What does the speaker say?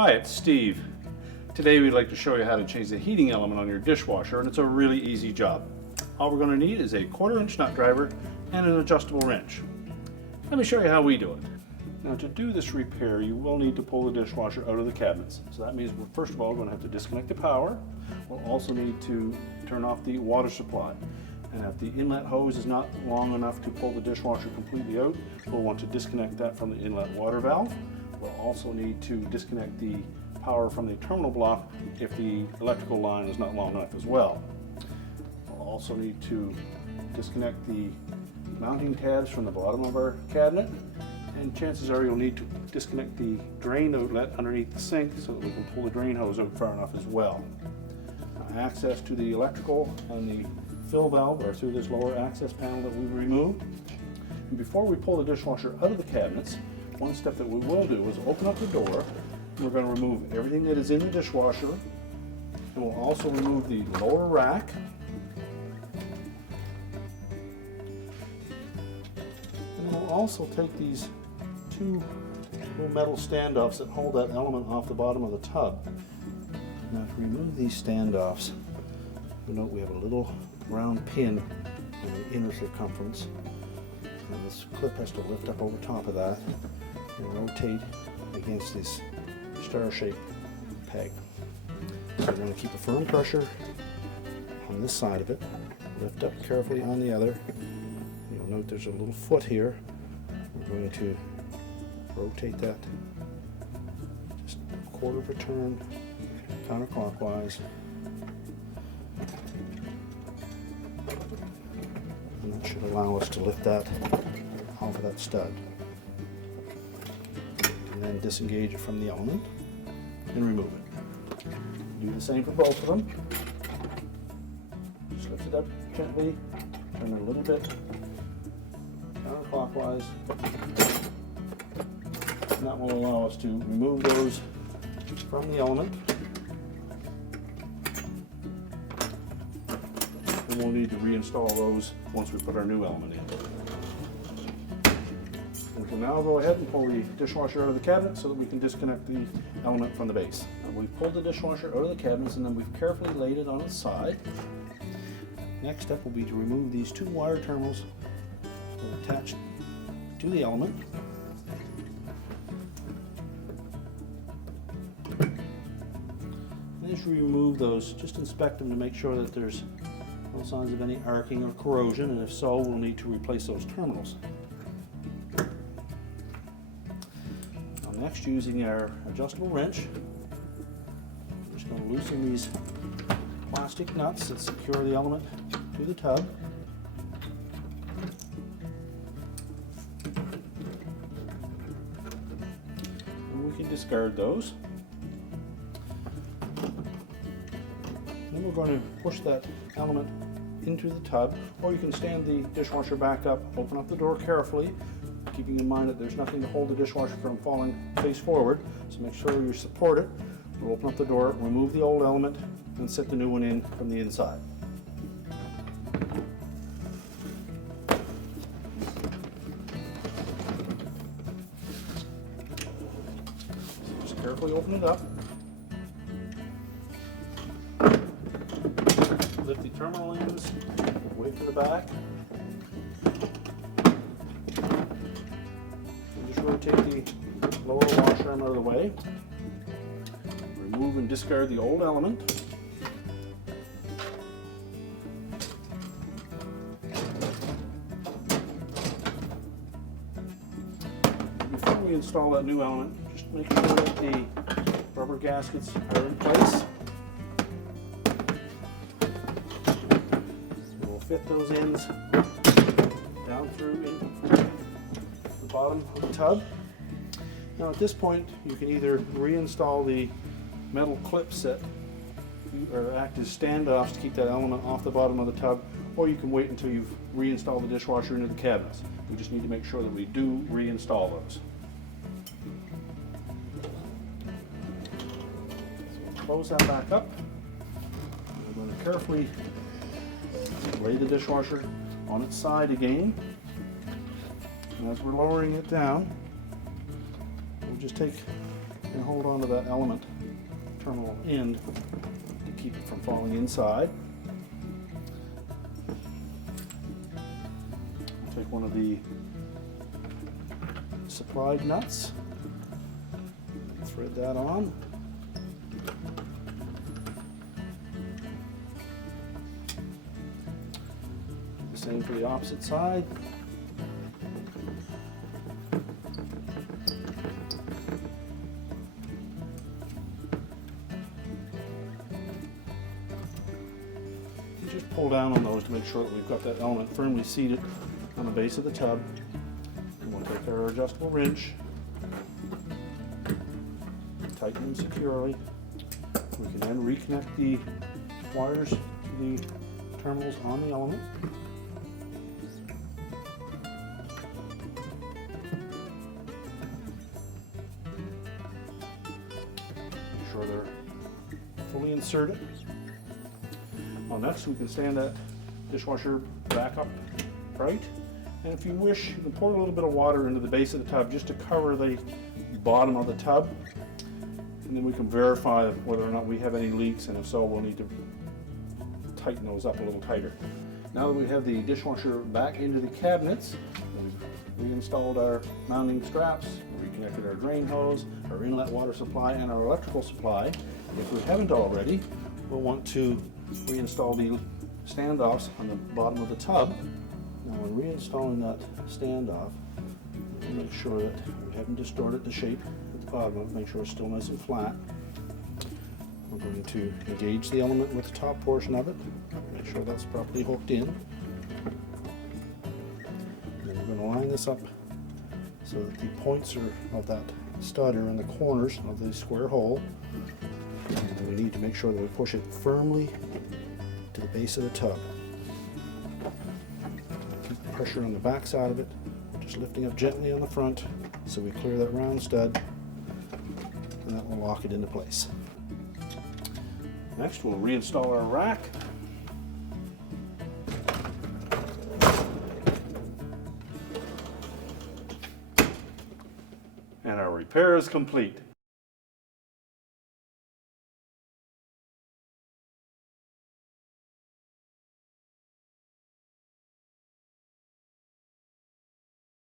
Hi, it's Steve. Today we'd like to show you how to change the heating element on your dishwasher, and it's a really easy job. All we're going to need is a 1/4-inch nut driver and an adjustable wrench. Let me show you how we do it. Now, to do this repair, you will need to pull the dishwasher out of the cabinets. So that means first of all, we're going to have to disconnect the power. We'll also need to turn off the water supply. And if the inlet hose is not long enough to pull the dishwasher completely out, we'll want to disconnect that from the inlet water valve. We'll also need to disconnect the power from the terminal block if the electrical line is not long enough as well. We'll also need to disconnect the mounting tabs from the bottom of our cabinet, and chances are you'll need to disconnect the drain outlet underneath the sink so that we can pull the drain hose out far enough as well. Now, access to the electrical and the fill valve are through this lower access panel that we've removed. And before we pull the dishwasher out of the cabinets, one step that we will do is open up the door. We're going to remove everything that is in the dishwasher, and we'll also remove the lower rack. And we'll also take these two little metal standoffs that hold that element off the bottom of the tub. Now, to remove these standoffs, you'll note we have a little round pin in the inner circumference, and this clip has to lift up over top of that and rotate against this star-shaped peg. So we're going to keep a firm pressure on this side of it, lift up carefully on the other. You'll note there's a little foot here. We're going to rotate that just a 1/4 of a turn counterclockwise. And that should allow us to lift that off of that stud. And then disengage it from the element and remove it. Do the same for both of them. Just lift it up gently, turn it a little bit counterclockwise. And that will allow us to remove those from the element. And we'll need to reinstall those once we put our new element in. We can now go ahead and pull the dishwasher out of the cabinet so that we can disconnect the element from the base. Now, we've pulled the dishwasher out of the cabinets and then we've carefully laid it on its side. Next step will be to remove these two wire terminals that are attached to the element. And as you remove those, just inspect them to make sure that there's no signs of any arcing or corrosion, and if so, we'll need to replace those terminals. Next, using our adjustable wrench, we're just going to loosen these plastic nuts that secure the element to the tub. And we can discard those. Then we're going to push that element into the tub, or you can stand the dishwasher back up, open up the door carefully, keeping in mind that there's nothing to hold the dishwasher from falling face forward, so make sure you support it. We'll open up the door, remove the old element, and set the new one in from the inside. So just carefully open it up. Lift the terminal ends away from the back. Rotate the lower washer arm out of the way. Remove and discard the old element. Before we install that new element, just make sure that the rubber gaskets are in place. We'll fit those ends down through in the bottom of the tub. Now, at this point, you can either reinstall the metal clips that act as standoffs to keep that element off the bottom of the tub, or you can wait until you've reinstalled the dishwasher into the cabinets. We just need to make sure that we do reinstall those. So close that back up. We're going to carefully lay the dishwasher on its side again. And as we're lowering it down, we'll just take can hold on to that element terminal end to keep it from falling inside. I'll take one of the supplied nuts, thread that on. The same for the opposite side. Just pull down on those to make sure that we've got that element firmly seated on the base of the tub. And we'll take our adjustable wrench, tighten them securely. We can then reconnect the wires to the terminals on the element. Make sure they're fully inserted. Well, next we can stand that dishwasher back up right, and if you wish, you can pour a little bit of water into the base of the tub just to cover the bottom of the tub, and then we can verify whether or not we have any leaks, and if so, we'll need to tighten those up a little tighter. Now that we have the dishwasher back into the cabinets, we've reinstalled our mounting straps, reconnected our drain hose, our inlet water supply, and our electrical supply. If we haven't already, we'll want to reinstall the standoffs on the bottom of the tub. Now when reinstalling that standoff, we'll make sure that we haven't distorted the shape at the bottom of it, make sure it's still nice and flat. We're going to engage the element with the top portion of it, make sure that's properly hooked in. Then we're going to line this up so that the points of that stud are in the corners of the square hole. And we need to make sure that we push it firmly to the base of the tub. Keep the pressure on the back side of it, just lifting up gently on the front so we clear that round stud, and that will lock it into place. Next, we'll reinstall our rack. And our repair is complete.